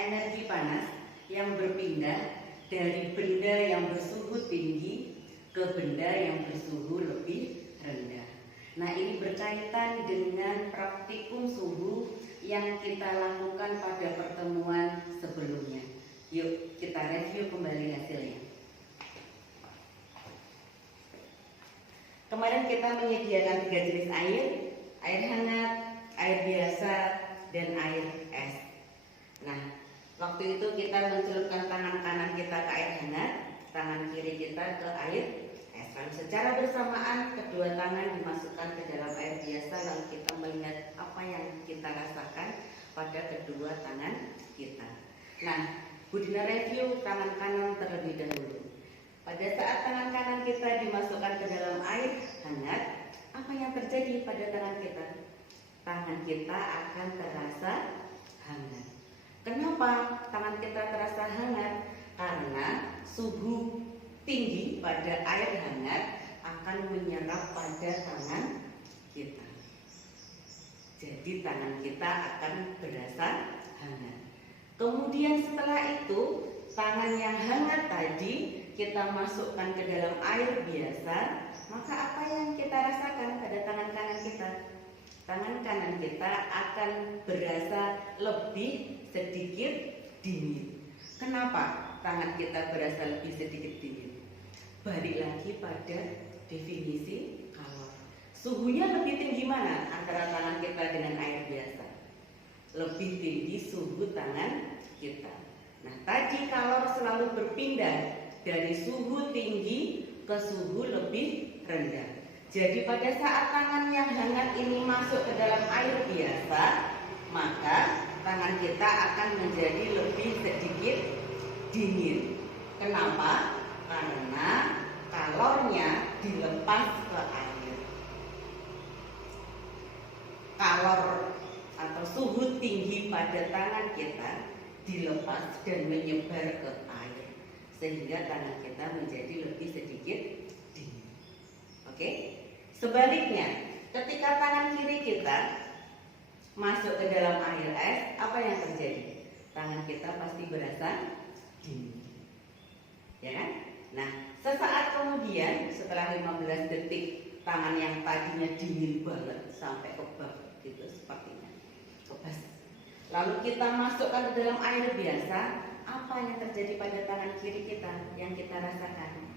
energi panas yang berpindah dari benda yang bersuhu tinggi ke benda yang bersuhu lebih rendah. Nah, ini berkaitan dengan praktikum suhu yang kita lakukan pada pertemuan sebelumnya. Yuk kita review kembali hasilnya. Kemarin kita menyediakan 3 jenis air hangat, air biasa, dan air es. Nah, waktu itu kita mencelupkan tangan kanan kita ke air hangat, tangan kiri kita ke air es. Lalu secara bersamaan kedua tangan dimasukkan ke dalam air biasa, lalu kita melihat apa yang kita rasakan pada kedua tangan kita. Nah, Budina review tangan kanan terlebih dahulu. Pada saat tangan kanan kita dimasukkan ke dalam air hangat, apa yang terjadi pada tangan kita? Tangan kita akan terasa hangat. Kenapa tangan kita terasa hangat? Karena suhu tinggi pada air hangat akan menyerap pada tangan kita. Jadi tangan kita akan berasa hangat. Kemudian setelah itu, tangan yang hangat tadi kita masukkan ke dalam air biasa, maka apa yang kita rasakan pada tangan kanan kita? Tangan kanan kita akan berasa lebih sedikit dingin. Kenapa tangan kita berasa lebih sedikit dingin? Balik lagi pada definisi kalor. Suhunya lebih tinggi mana antara tangan kita dengan air biasa? Lebih tinggi suhu tangan kita. Nah, tadi kalor selalu berpindah dari suhu tinggi ke suhu lebih rendah. Jadi pada saat tangan yang hangat ini masuk ke dalam air biasa, maka tangan kita akan menjadi lebih sedikit dingin. Kenapa? Karena kalornya dilepas ke air. Kalor atau suhu tinggi pada tangan kita dilepas dan menyebar ke air, sehingga tangan kita menjadi lebih sedikit dingin. Oke? Sebaliknya, ketika tangan kiri kita masuk ke dalam air es, apa yang terjadi? Tangan kita pasti berasa dingin. Ya kan? Nah, sesaat kemudian setelah 15 detik tangan yang tadinya dingin banget sampai kebak gitu sepertinya. Kebas. Lalu kita masukkan ke dalam air biasa, apa yang terjadi pada tangan kiri kita yang kita rasakan?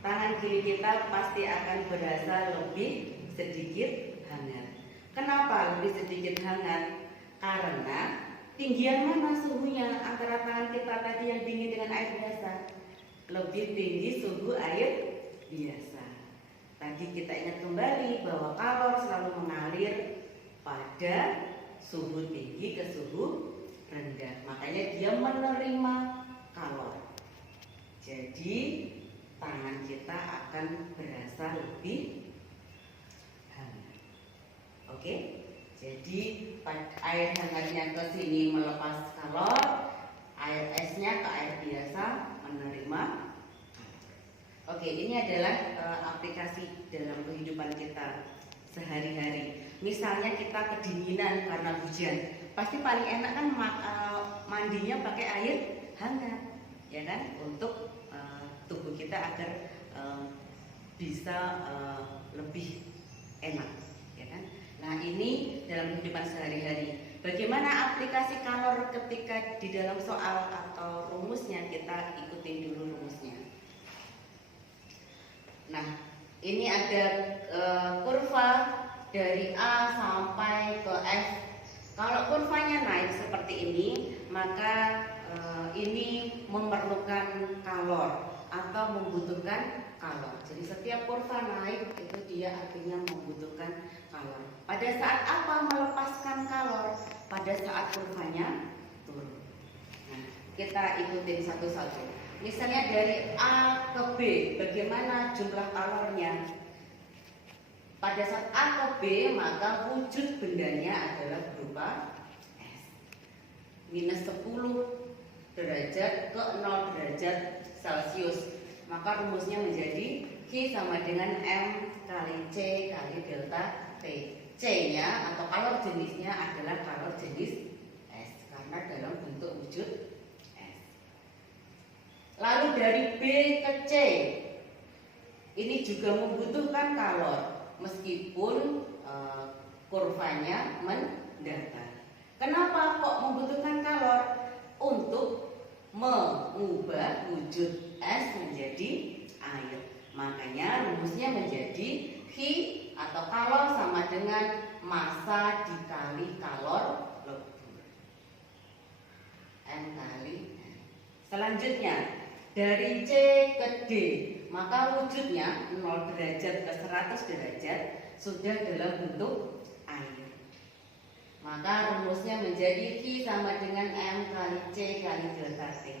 Tangan kiri kita pasti akan berasa lebih sedikit hangat. Kenapa lebih sedikit hangat? Karena tinggian mana suhunya antara tangan kita tadi yang dingin dengan air biasa? Lebih tinggi suhu air biasa. Tadi kita ingat kembali bahwa kalor selalu mengalir pada suhu tinggi ke suhu rendah. Makanya dia menerima kalor. Jadi tangan kita akan berasa lebih hangat. Oke? Jadi air hangatnya ke sini melepas kalor, air esnya ke air biasa menerima kalor. Oke, ini adalah aplikasi dalam kehidupan kita sehari-hari. Misalnya kita kedinginan karena hujan, pasti paling enak kan mandinya pakai air hangat, ya kan? Untuk tubuh kita agar bisa lebih enak, ya kan? Nah, ini dalam kehidupan sehari-hari. Bagaimana aplikasi kalor ketika di dalam soal atau rumusnya? Kita ikutin dulu rumusnya. Nah, ini ada kurva dari A sampai ke F. Kalau kurvanya naik seperti ini, maka ini memerlukan kalor atau membutuhkan kalor. Jadi setiap kurva naik itu dia artinya membutuhkan kalor. Pada saat apa melepaskan kalor? Pada saat kurvanya turun. Nah, kita ikutin satu-satu. Misalnya dari A ke B, bagaimana jumlah kalornya? Pada saat A ke B, maka wujud bendanya adalah berupa S. Minus 10 derajat ke 0 derajat Celcius. Maka rumusnya menjadi Q sama dengan M kali C kali delta T. C-nya atau kalor jenisnya adalah kalor jenis S karena dalam bentuk wujud dari B ke C ini juga membutuhkan kalor meskipun kurvanya mendatar. Kenapa kok membutuhkan kalor? Untuk mengubah wujud es menjadi air. Makanya rumusnya menjadi Ki atau kalor sama dengan massa dikali kalor lebur. M kali N. Selanjutnya dari C ke D, maka wujudnya 0 derajat ke 100 derajat sudah dalam bentuk air. Maka rumusnya menjadi Q sama dengan M kali C kali delta T.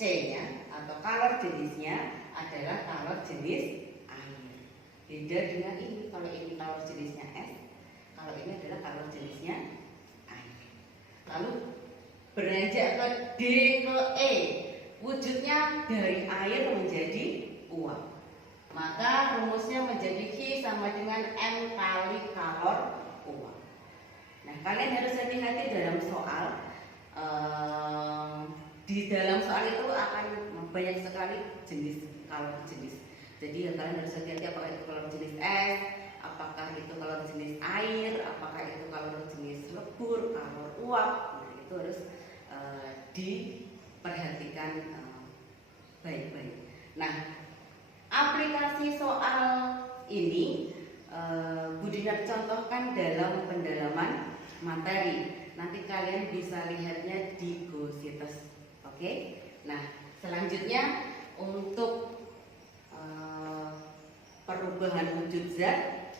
C-nya atau kalor jenisnya adalah kalor jenis air. Beda dengan ini, kalau ini kalor jenisnya S, kalau ini adalah kalor jenisnya air. Lalu beranjak ke D ke E, wujudnya dari air menjadi uap. Maka rumusnya menjadi Q sama dengan M kali kalor uap. Nah, kalian harus hati-hati dalam soal. Di dalam soal itu akan banyak sekali jenis kalor jenis. Jadi kalian harus hati-hati apakah itu kalor jenis es, apakah itu kalor jenis air, apakah itu kalor jenis lebur, kalor uap. Nah, itu harus diperhatikan baik-baik. Nah, aplikasi soal ini Budinar contohkan dalam pendalaman materi. Nanti kalian bisa lihatnya di GoSites. Oke. Nah, selanjutnya untuk perubahan wujud zat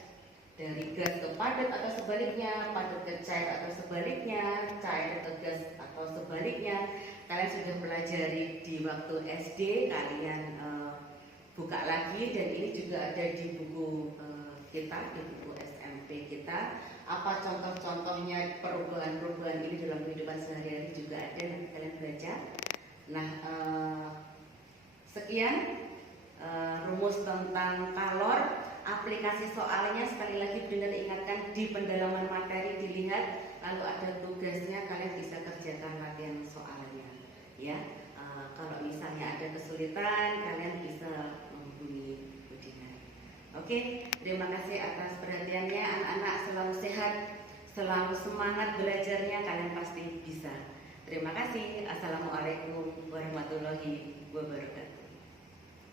dari gas ke padat atau sebaliknya, padat ke cair atau sebaliknya, cair ke gas atau sebaliknya, kalian sudah pelajari di waktu SD. Kalian buka lagi, dan ini juga ada di buku kita, di buku SMP kita. Apa contoh-contohnya perubahan-perubahan ini dalam kehidupan sehari-hari juga ada, nanti kalian baca. Nah, sekian rumus tentang kalor. Aplikasi soalnya sekali lagi benar ingatkan di pendalaman materi dilihat, lalu ada tugasnya, kalian bisa kerjakan latihan soalnya. Ya, kalau misalnya ada kesulitan, kalian bisa menghubungi Budinar. Oke, terima kasih atas perhatiannya anak-anak. Selalu sehat, selalu semangat belajarnya, kalian pasti bisa. Terima kasih. Assalamualaikum warahmatullahi wabarakatuh.